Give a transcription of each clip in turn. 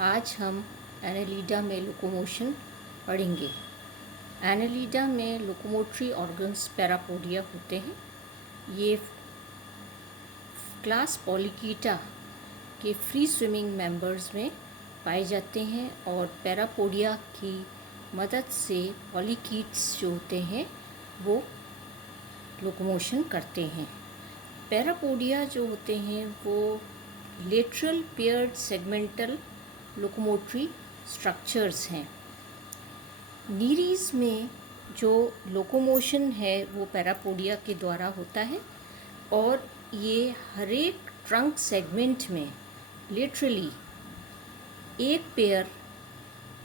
आज हम एनालिडा में लोकोमोशन पढ़ेंगे। एनालिडा में लोकोमोटरी ऑर्गन्स पैरापोडिया होते हैं। ये क्लास पॉलीकीटा के फ्री स्विमिंग मेंबर्स में पाए जाते हैं और पैरापोडिया की मदद से पॉलीकीट्स जो होते हैं वो लोकोमोशन करते हैं। पैरापोडिया जो होते हैं वो lateral paired segmental locomotory structures हैं। नीरीज में जो लोकोमोशन है वो पैरापोडिया के द्वारा होता है और ये हर एक ट्रंक सेगमेंट में लिटरली एक पेयर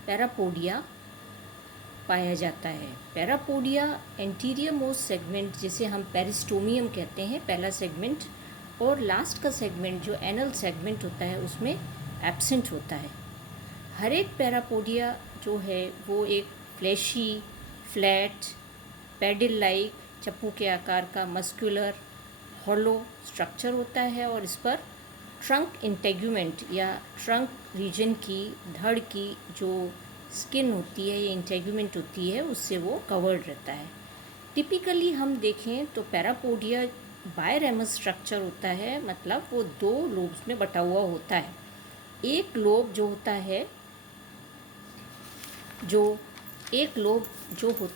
पैरापोडिया पाया जाता है। पैरापोडिया एंटीरियर मोस्ट सेगमेंट जिसे हम पेरिस्टोमियम कहते हैं, पहला सेगमेंट, और लास्ट का सेगमेंट जो एनल सेगमेंट होता है उसमें एब्सेंट होता है। हर एक पैरापोडिया जो है वो एक फ्लैशी, फ्लैट, पैडल लाइक, चप्पू के आकार का मस्कुलर हॉलो स्ट्रक्चर होता है और इस पर ट्रंक इंटेग्यूमेंट या ट्रंक रीजन की धड़ की जो स्किन होती है या इंटेग्यूमेंट होती है उससे वो कवर्ड रहता है। टिपिकली हम देखें तो पैरापोडिया बायरेमस स्ट्रक्चर होता है, मतलब वो दो लोब्स में बटा हुआ होता है। एक लोब जो होता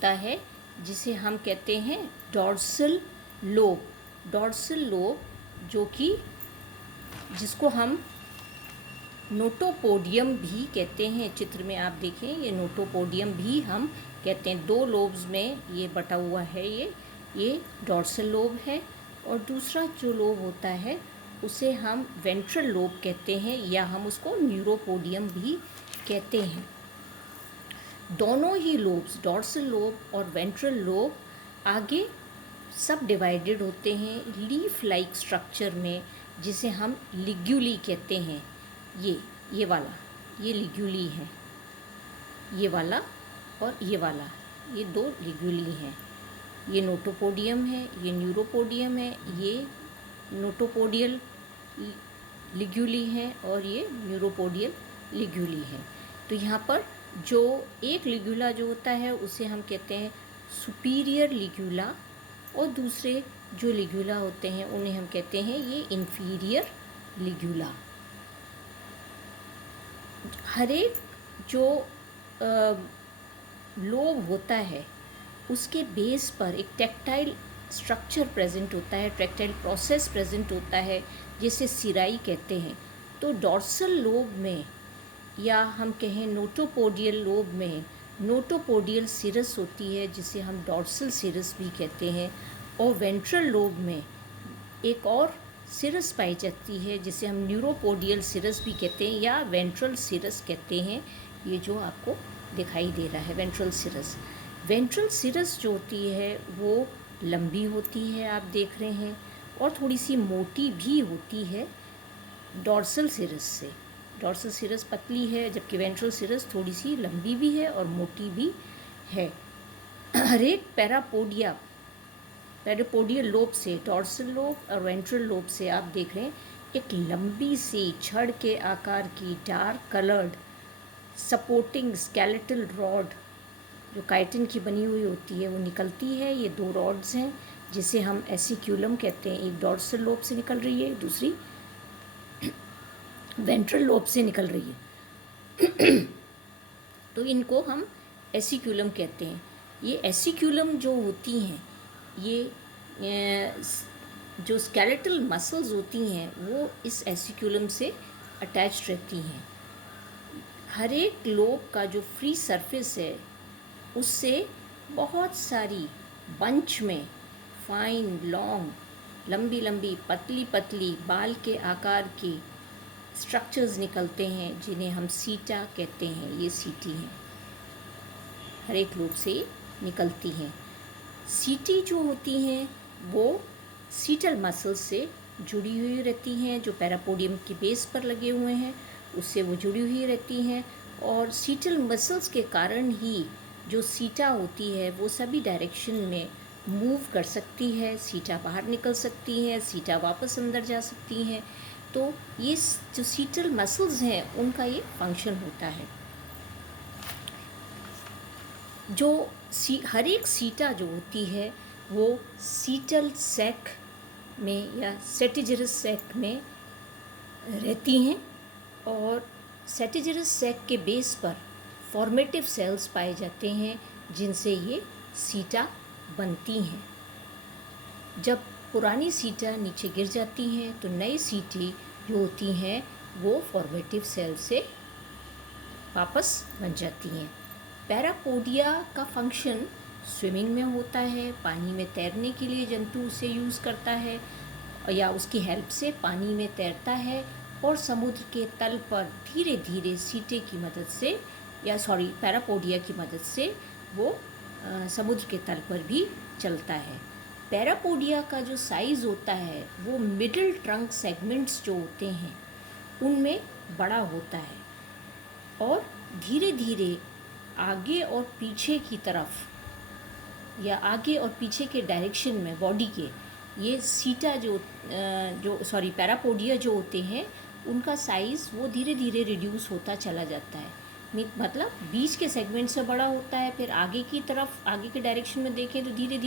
है जिसे हम कहते हैं डॉर्सल लोब, जो कि जिसको हम नोटोपोडियम भी कहते हैं। चित्र में आप देखें ये नोटोपोडियम भी हम कहते हैं। दो लोब्स में ये बटा हुआ है, ये डॉर्सल लोब है और दूसरा जो लोब होता है उसे हम वेंट्रल लोब कहते हैं या हम उसको न्यूरोपोडियम भी कहते हैं। दोनों ही लोब्स, डॉर्सल लोब और वेंट्रल लोब, आगे सब डिवाइडेड होते हैं लीफ लाइक स्ट्रक्चर में जिसे हम लिग्यूली कहते हैं। ये वाला ये लिग्यूली है, ये वाला और ये वाला, ये दो लिग्यूली हैं। ये नोटोपोडियम है, ये न्यूरोपोडियम है, ये नोटोपोडियल लिग्यूली है और ये न्यूरोपोडियल लिग्यूली है। तो यहाँ पर जो एक लिग्यूला जो होता है उसे हम कहते हैं सुपीरियर लिग्यूला और दूसरे जो लिग्यूला होते हैं उन्हें हम कहते हैं ये इन्फीरियर लिग्यूला। हर एक जो लोब होता है उसके बेस पर एक टैक्टाइल स्ट्रक्चर प्रेजेंट होता है, टैक्टाइल प्रोसेस प्रेजेंट होता है जिसे सिराई कहते हैं। तो डॉर्सल लोब में या हम कहें नोटोपोडियल लोब में नोटोपोडियल सिरस होती है जिसे हम डॉर्सल सिरस भी कहते हैं और वेंट्रल लोब में एक और सिरस पाई जाती है जिसे हम न्यूरोपोडियल सिरस भी कहते हैं या वेंट्रल सिरस कहते हैं। ये जो आपको दिखाई दे रहा है वेंट्रल सिरस जो होती है वो लंबी होती है, आप देख रहे हैं, और थोड़ी सी मोटी भी होती है डॉर्सल सिरस से। डॉर्सल सिरस पतली है जबकि वेंट्रल सिरस थोड़ी सी लंबी भी है और मोटी भी है। हर एक पैरापोडियल लोब से, डॉर्सल लोब और वेंट्रल लोब से आप देख रहे हैं एक लंबी सी छड़ के आकार की dark coloured supporting skeletal rod जो काइटिन की बनी हुई होती है वो निकलती है। ये दो रॉड्स हैं जिसे हम एसिक्यूलम कहते हैं। एक डॉर्सल लोब से निकल रही है, दूसरी वेंट्रल लोब से निकल रही है। तो इनको हम एसिक्यूलम कहते हैं। ये एसिक्यूलम जो होती हैं, ये जो स्केलेटल मसल्स होती हैं वो इस एसिक्यूलम से अटैच रहती हैं। हर एक लोब का जो फ्री सरफेस है उससे बहुत सारी बंच में फाइन, लॉन्ग, लंबी लंबी, पतली पतली बाल के आकार की स्ट्रक्चर्स निकलते हैं जिन्हें हम सीटा कहते हैं। ये सीटी हैं, हर एक लोब से निकलती हैं। सीटी जो होती हैं वो सीटल मसल्स से जुड़ी हुई रहती हैं, जो पैरापोडियम के बेस पर लगे हुए हैं उससे वो जुड़ी हुई रहती हैं और सीटल मसल्स के कारण ही जो सीटा होती है वो सभी डायरेक्शन में मूव कर सकती है। सीटा बाहर निकल सकती है, सीटा वापस अंदर जा सकती हैं। तो ये जो सीटल मसल्स हैं उनका ये फंक्शन होता है। जो हर एक सीटा जो होती है वो सीटल सैक में या सेटिजरस सैक में रहती हैं और सेटिजरस सैक के बेस पर फॉर्मेटिव सेल्स पाए जाते हैं जिनसे ये सीटा बनती हैं। जब पुरानी सीटा नीचे गिर जाती हैं तो नई सीटें जो होती हैं वो फॉर्मेटिव सेल से वापस बन जाती हैं। पैरापोडिया का फंक्शन स्विमिंग में होता है, पानी में तैरने के लिए जंतु उसे यूज़ करता है या उसकी हेल्प से पानी में तैरता है और समुद्र के तल पर धीरे धीरे सीटे की मदद से पैरापोडिया की मदद से वो समुद्र के तल पर भी चलता है। पैरापोडिया का जो साइज़ होता है वो मिडिल ट्रंक सेगमेंट्स जो होते हैं उनमें बड़ा होता है और धीरे धीरे आगे और पीछे की तरफ या आगे और पीछे के डायरेक्शन में बॉडी के ये सीटा पैरापोडिया जो होते हैं उनका साइज़ वो धीरे धीरे रिड्यूस होता चला जाता है। मतलब बीच के सेगमेंट से बड़ा होता है, फिर आगे की तरफ आगे के डायरेक्शन में देखें तो धीरे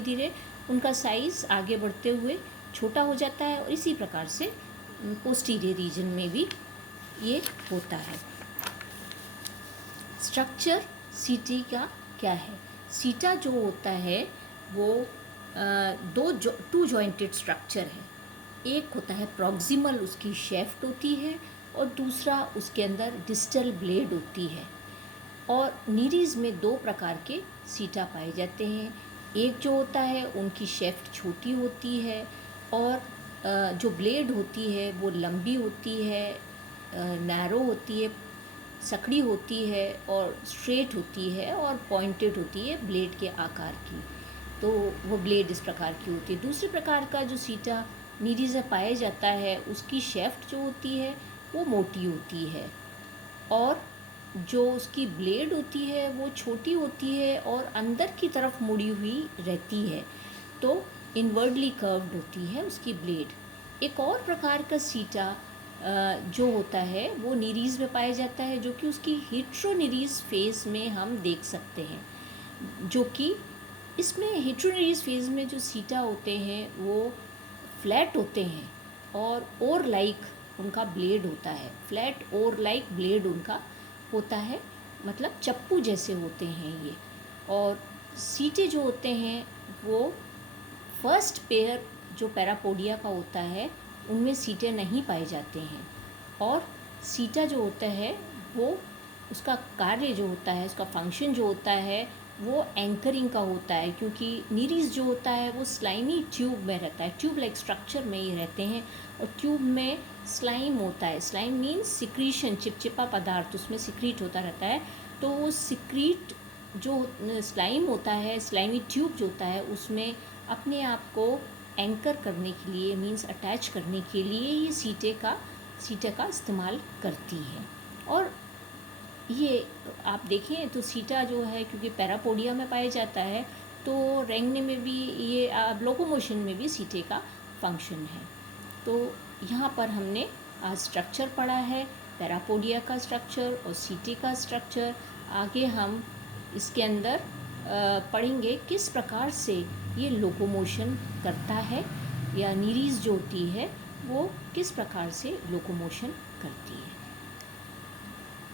धीरे उनका साइज़ आगे बढ़ते हुए छोटा हो जाता है और इसी प्रकार से पोस्टीरियर रीजन में भी ये होता है। स्ट्रक्चर सीटी का क्या है? सीटा जो होता है वो टू जॉइंटेड स्ट्रक्चर है। एक होता है प्रॉक्सिमल, उसकी शेफ्ट होती है और दूसरा उसके अंदर डिस्टल ब्लेड होती है। और नीरीज़ में दो प्रकार के सीटा पाए जाते हैं। एक जो होता है उनकी शेफ्ट छोटी होती है और जो ब्लेड होती है वो लंबी होती है, नैरो होती है, सकड़ी होती है और स्ट्रेट होती है और पॉइंटेड होती है ब्लेड के आकार की। तो वो ब्लेड इस प्रकार की होती है। दूसरे प्रकार का जो सीटा नीरीज़ में पाया जाता है उसकी शेफ्ट जो होती है वो मोटी होती है और जो उसकी ब्लेड होती है वो छोटी होती है और अंदर की तरफ मुड़ी हुई रहती है, तो इनवर्डली कर्व्ड होती है उसकी ब्लेड। एक और प्रकार का सीटा जो होता है वो नीरीज़ में पाया जाता है, जो कि उसकी हेट्रोनीरीज़ फेज़ में हम देख सकते हैं। जो कि इसमें हेट्रोनीरीज़ फेज़ में जो सीटा होते हैं वो फ्लैट होते हैं और ओर लाइक उनका ब्लेड होता है। फ्लैट ओर लाइक ब्लेड उनका होता है, मतलब चप्पू जैसे होते हैं ये। और सीटे जो होते हैं वो फर्स्ट पेयर जो पैरापोडिया का होता है उनमें सीटे नहीं पाए जाते हैं। और सीटा जो होता है वो उसका कार्य जो होता है, उसका फंक्शन जो होता है वो एंकरिंग का होता है, क्योंकि नीरीज़ जो होता है वो स्लाइमी ट्यूब में रहता है, ट्यूब लाइक स्ट्रक्चर में ही रहते हैं और ट्यूब में स्लाइम होता है। स्लाइम मीन्स सिक्रीशन, चिपचिपा पदार्थ उसमें सिक्रीट होता रहता है। तो वो सिक्रीट जो स्लाइम होता है, स्लाइमी ट्यूब जो होता है उसमें अपने आप को एंकर करने के लिए मीन्स अटैच करने के लिए ये सीटे का इस्तेमाल करती है। और ये आप देखें तो सीटा जो है क्योंकि पैरापोडिया में पाया जाता है तो रेंगने में भी ये लोकोमोशन में भी सीटे का फंक्शन है। तो यहाँ पर हमने आज स्ट्रक्चर पढ़ा है, पैरापोडिया का स्ट्रक्चर और सीटे का स्ट्रक्चर। आगे हम इसके अंदर पढ़ेंगे किस प्रकार से ये लोकोमोशन करता है या नीरीज़ जो होती है वो किस प्रकार से लोकोमोशन करती है।